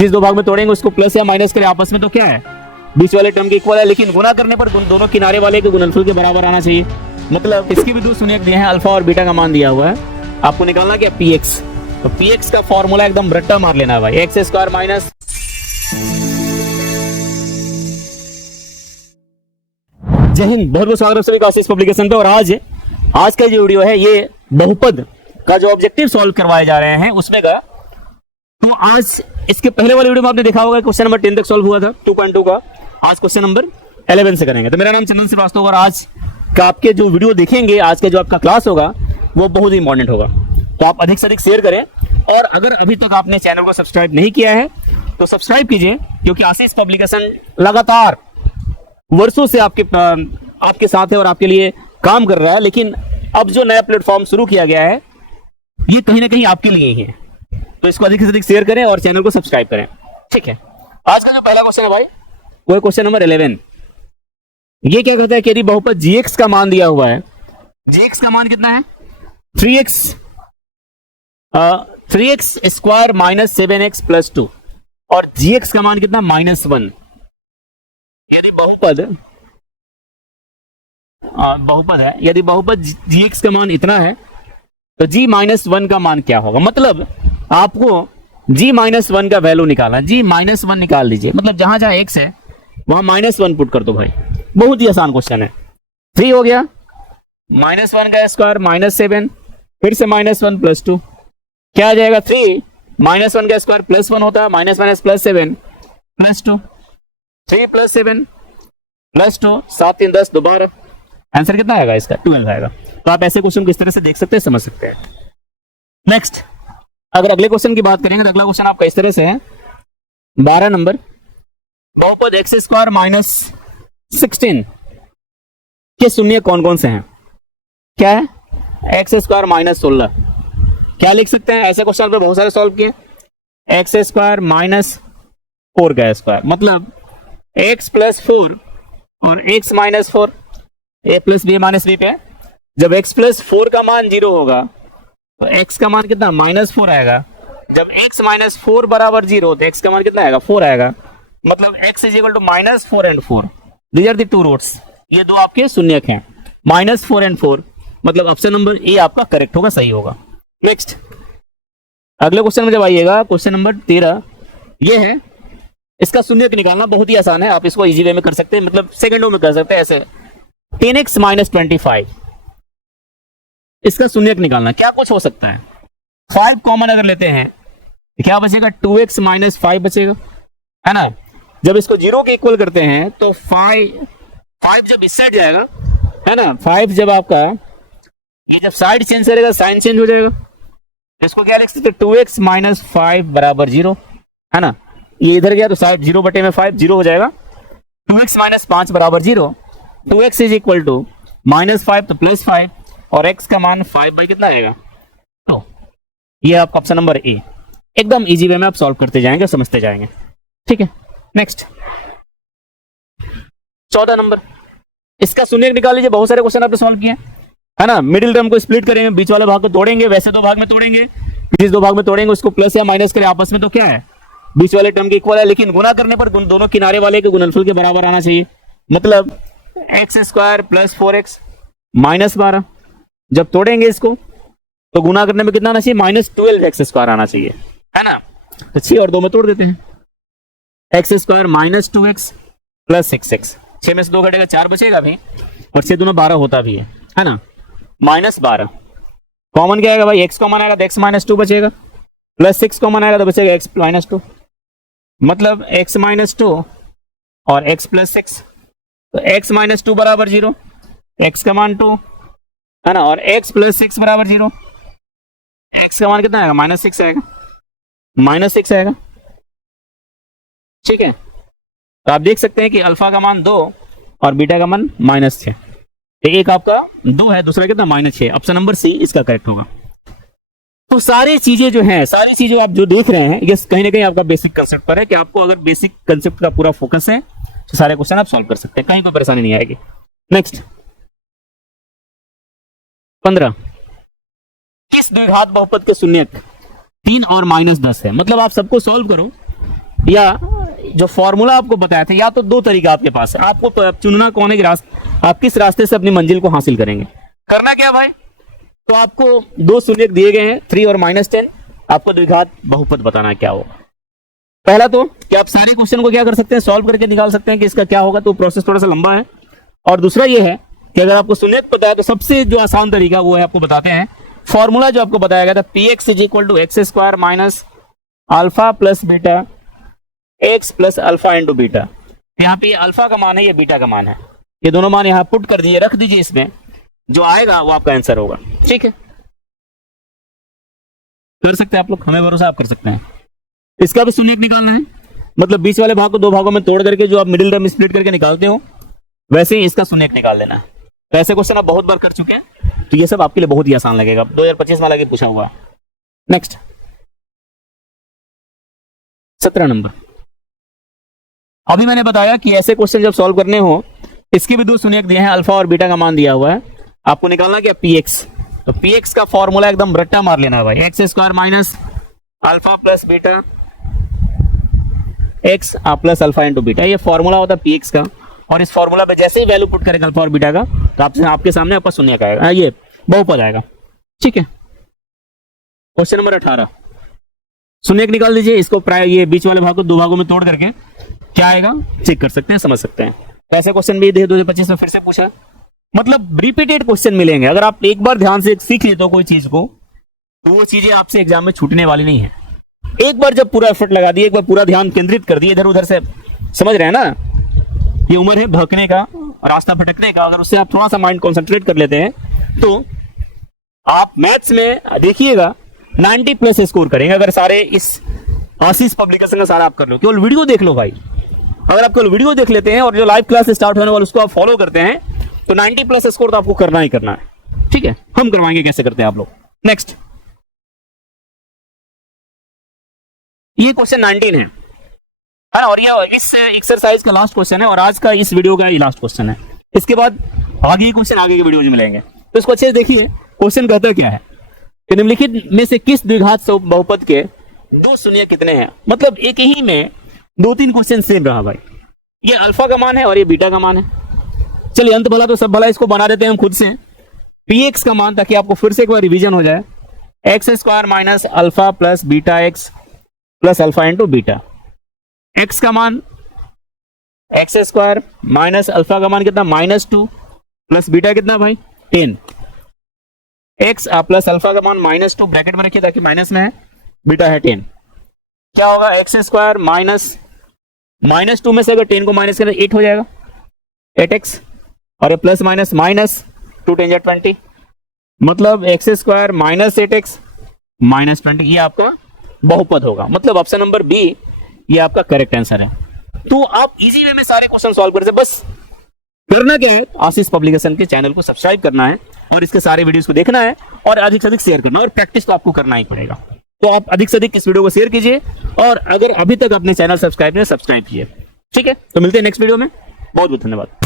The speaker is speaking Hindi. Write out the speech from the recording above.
जिस दो भाग में तोड़ेंगे उसको प्लस या माइनस करें आपस में तो क्या है, बीच वाले टर्म के इक्वल है, लेकिन गुना करने पर दोनों किनारे वाले के गुणनफल के बराबर आना चाहिए। मतलब इसकी भी दो शून्यक दिए हैं, अल्फा और बीटा का मान दिया हुआ है, आपको निकालना क्या px। तो px का फॉर्मूला एकदम रट्टा मार लेना है भाई, एक्स स्क्वायर माइनस। जय हिंद, बहुत बहुत स्वागत है सभी का आशीष पब्लिकेशन पे। और आज का जो वीडियो है ये बहुपद का जो ऑब्जेक्टिव सॉल्व करवाए जा रहे हैं उसमें का। तो आज इसके पहले वाले वीडियो में आपने देखा होगा क्वेश्चन नंबर 10 तक सॉल्व हुआ था 2.2 का। आज क्वेश्चन नंबर 11 से करेंगे। तो मेरा नाम चंदन श्रीवास्तव और आज का आपके जो वीडियो देखेंगे, आज का जो आपका क्लास होगा वो बहुत ही इंपॉर्टेंट होगा। तो आप अधिक से अधिक शेयर करें, और अगर अभी तक आपने चैनल को सब्सक्राइब नहीं किया है तो सब्सक्राइब कीजिए, क्योंकि आशीष पब्लिकेशन लगातार वर्षों से आपके साथ है और आपके लिए काम कर रहा है। लेकिन अब जो नया प्लेटफॉर्म शुरू किया गया है ये कहीं ना कहीं आपके लिए ही है, तो इसको अधिक से अधिक शेयर करें और चैनल को सब्सक्राइब करें। ठीक है, आज का जो पहला क्वेश्चन है भाई वो है क्वेश्चन नंबर 11। ये क्या कहता है कि यदि बहुपद gx का मान दिया हुआ है, gx का मान कितना है 3x square minus 7x plus 2, और gx का मान कितना -1। यदि बहुपद है, यदि बहुपद gx का मान इतना है तो g-1 का मान क्या होगा। मतलब आपको g-1 का वैल्यू निकालना, g-1 निकाल दीजिए, मतलब जहां जहां x है वहां -1 पुट कर दो भाई। बहुत ही आसान क्वेश्चन है। 3 हो गया, -1 का स्क्वायर -7, फिर से -1 प्लस 2, क्या आ जाएगा 3 -1 का स्क्वायर +1 होता है, -7 प्लस 2, 3 + 7 + 2, 7 3 10 दोबारा, आंसर कितना आएगा इसका 12 आएगा। तो आप ऐसे क्वेश्चन किस तरह से देख सकते हैं, समझ सकते हैं। नेक्स्ट, अगर अगले क्वेश्चन की बात करेंगे तो अगला क्वेश्चन आपका इस तरह से है 12 नंबर। बहुपद x स्क्वायर -16 के शून्य कौन कौन से हैं। क्या है x स्क्वायर -16, क्या लिख सकते हैं। ऐसे क्वेश्चन पे बहुत सारे सॉल्व किए। x स्क्वायर -4 का स्क्वायर, मतलब x + 4 और x - 4, a + b - b पे जब x + 4 का मान 0 होगा तो x का मान कितना -4 आएगा। जब x - 4 बराबर 0 तो x का मान कितना आएगा 4 आएगा। मतलब x = -4 and 4, these are the two roots. ये दो आपके शून्यक हैं, -4 and 4, मतलब ऑप्शन नंबर ए आपका करेक्ट होगा, सही होगा। नेक्स्ट, अगले क्वेश्चन में जब आइएगा क्वेश्चन नंबर 13, ये है इसका शून्यक निकालना बहुत ही आसान है। आप इसको इजी वे में कर सकते हैं, मतलब सेकंडों में कर सकते हैं। ऐसे 10x - 25, इसका शून्यक निकालना क्या कुछ हो सकता है। 5 कॉमन अगर लेते हैं तो क्या बचेगा 2x - 5 बचेगा, है ना। जब इसको 0 के इक्वल करते हैं तो 5 जब इस साइड जाएगा, है ना, 5 जब आपका ये जब साइड चेंज करेगा साइन चेंज हो जाएगा। इसको क्या लिख सकते 2x - 5 बराबर 0, है ना। ये इधर गया तो साइड 0/5 0 हो जाएगा। 2x - 5 बराबर 0, 2x = -5 तो +5, और x का मान 5 बाई कितना आएगा। तो ये आपका ऑप्शन नंबर ए, एकदम इजी वे में आप सॉल्व करते जाएंगे, समझते जाएंगे। ठीक है, नेक्स्ट 14 नंबर, इसका शून्यक निकाल लीजिए। बहुत सारे क्वेश्चन आपने सॉल्व किए, है ना। मिडिल टर्म को स्प्लिट करेंगे, बीच वाले भाग को तोड़ेंगे, वैसे दो भाग में तोड़ेंगे, जिस दो भाग में तोड़ेंगे उसको प्लस या माइनस करें आपस में तो क्या है, बीच वाले टर्म के इक्वल है, लेकिन गुना करने पर दोनों किनारे वाले के गुणनफल के बराबर आना चाहिए। मतलब x² + 4x -12, जब तोड़ेंगे इसको तो गुना करने में कितना आना चाहिए -12x² आना चाहिए, है ना। तो 6 और 2 में तोड़ देते हैं, x² -2x + 6x, 6 में से 2 घटेगा 4 बचेगा भी, और 6 दूना 12 होता भी है ना। -12 कॉमन क्या आएगा भाई, x कॉमन आएगा तो x - 2 बचेगा, +6 कॉमन आएगा तो बचेगा x - 2, मतलब x - 2 और x + 6, तो x - 2 बराबर 0, x का मान 2, है ना, और x + 6 बराबर 0, x का मान कितना आएगा -6 आएगा, -6 आएगा। ठीक है, तो आप देख सकते हैं कि अल्फा का मान 2 और बीटा का मान -6, तो एक आपका 2 है, दूसरा कितना -6, ऑप्शन नंबर सी इसका करेक्ट होगा। तो सारी चीजें जो हैं, सारी चीजें आप जो देख रहे हैं ये कहीं ना कहीं आपका बेसिक कंसेप्ट पर है, कि आपको अगर बेसिक कंसेप्ट का पूरा फोकस है तो सारे क्वेश्चन आप सॉल्व कर सकते हैं, कहीं कोई परेशानी नहीं आएगी। नेक्स्ट 15, किस द्विघात बहुपद के शून्यक 3 और -10 है। मतलब आप सबको सॉल्व करो, या जो फॉर्मूला आपको बताया था, या तो दो तरीका आपके पास है, आपको चुनना कौन है कि आप किस रास्ते से अपनी मंजिल को हासिल करेंगे। करना क्या भाई, तो आपको दो शून्यक दिए गए हैं 3 और -10, आपको द्विघात बहुपद बताना है क्या होगा। पहला तो कि आप सारे क्वेश्चन को क्या कर सकते हैं, सॉल्व करके निकाल सकते हैं कि इसका क्या होगा, तो प्रोसेस थोड़ा सा लंबा है। और दूसरा ये है कि अगर आपको शून्यक पता है तो सबसे जो आसान तरीका वो है, आपको बताते हैं फॉर्मूला जो आपको बताया गया था, px = x² minus alpha plus beta x plus alpha into beta. यहाँ पे अल्फा का मान है, ये बीटा का मान है, ये दोनों मान यहाँ पुट कर दीजिए, रख दीजिए, इसमें जो आएगा वो आपका आंसर होगा। ठीक है, कर सकते हैं आप लोग, हमें भरोसा, आप कर सकते हैं। इसका भी शून्यक निकालना है, मतलब बीच वाले भाग को दो भागों में तोड़ करके जो आप मिडिल टर्म स्प्लिट करके निकालते हो, वैसे ही इसका शून्यक निकाल लेना है। तो ऐसे क्वेश्चन आप बहुत बार कर चुके हैं, तो ये सब आपके लिए बहुत ही आसान लगेगा। 2025 वाला के पूछा हुआ। Next 17 number. अभी मैंने बताया कि ऐसे क्वेश्चन जब सॉल्व करने हो, इसके भी दो शून्यक दिए हैं, अल्फा और बीटा का मान दिया हुआ है, आपको निकालना क्या, px। तो px का फॉर्मूला एकदम रट्टा मार लेना है भाई, x² minus alpha plus beta x plus alpha into beta, ये फॉर्मूला होता है px का। और इस फॉर्मूला पे जैसे ही वैल्यू पुट करेगा अल्फा और बीटा का, तो आपके सामने आपका शून्यक आएगा, ये बहुपद आएगा। ठीक है, क्वेश्चन नंबर 18, शून्यक निकाल दीजिए, इसको प्राय ये बीच वाले भाग को दो भागों में तोड़ करके क्या आएगा चेक कर सकते हैं, समझ सकते हैं। ऐसे क्वेश्चन भी 2025 में फिर से पूछा, मतलब रिपीटेड क्वेश्चन मिलेंगे। अगर आप एक बार ध्यान से सीख लेते हो कोई चीज को, तो वो चीजें आपसे एग्जाम में छूटने वाली नहीं है। एक बार जब पूरा एफर्ट लगा दिए, एक बार पूरा ध्यान केंद्रित कर दिए इधर उधर से, समझ रहे हैं ना, ये उम्र है भटकने का, रास्ता भटकने का, अगर उससे आप थोड़ा सा माइंड कॉन्सेंट्रेट कर लेते हैं, तो आप मैथ्स में देखिएगा 90+ स्कोर करेंगे। अगर सारे इस आशीष पब्लिकेशन का सारा आप कर लो, केवल वीडियो देख लो भाई, अगर आप केवल वीडियो देख लेते हैं और जो लाइव क्लास स्टार्ट होने वाला उसको आप फॉलो करते हैं, तो 90+ स्कोर तो आपको करना ही करना है। ठीक है, हम करवाएंगे, कैसे करते हैं आप लोग। नेक्स्ट, ये क्वेश्चन 19 है, और ये इस एक्सरसाइज का लास्ट क्वेश्चन है, और आज का इस वीडियो का ये लास्ट क्वेश्चन है। इसके बाद आगे ये क्वेश्चन आगे के वीडियो में मिलेंगे, तो इसको अच्छे से देखिए। क्वेश्चन कहता क्या है कि निम्नलिखित में से किस द्विघात बहुपद के दो शून्य कितने हैं। मतलब एक ही में 2-3 क्वेश्चन सेम रहा भाई, ये अल्फा का मान है और ये बीटा का मान है। चलिए अंत भला तो सब भला, इसको बना देते हैं हम खुद से। px का मान, ताकि आपको फिर से एक बार रिवीजन हो जाए, x² minus alpha plus beta x plus alpha into beta. x का मान x² माइनस अल्फा का मान कितना, -2 प्लस बीटा कितना भाई 10। x प्लस अल्फा का मान -2 ब्रैकेट में रखिए ताकि माइनस में है, बीटा है 10। क्या होगा, x² माइनस -2 में से अगर 10 को माइनस करें 8 हो जाएगा, 8x, और प्लस माइनस -2 10 20, मतलब x² माइनस 8x माइनस 20, ये आपका बहुपद होगा। मतलब ऑप्शन नंबर बी ये आपका करेक्ट आंसर है। तो आप इजी वे में सारे क्वेश्चन सॉल्व कर सकते, बस करना क्या है, आशीष पब्लिकेशन के चैनल को सब्सक्राइब करना है और इसके सारे वीडियोस को देखना है और अधिक से अधिक शेयर करना है, और प्रैक्टिस तो आपको करना ही पड़ेगा। तो आप अधिक से अधिक इस वीडियो को शेयर कीजिए, और अगर अभी तक अपने चैनल सब्सक्राइब नहीं, सब्सक्राइब कीजिए। ठीक है, तो मिलते हैं नेक्स्ट वीडियो में। बहुत बहुत धन्यवाद।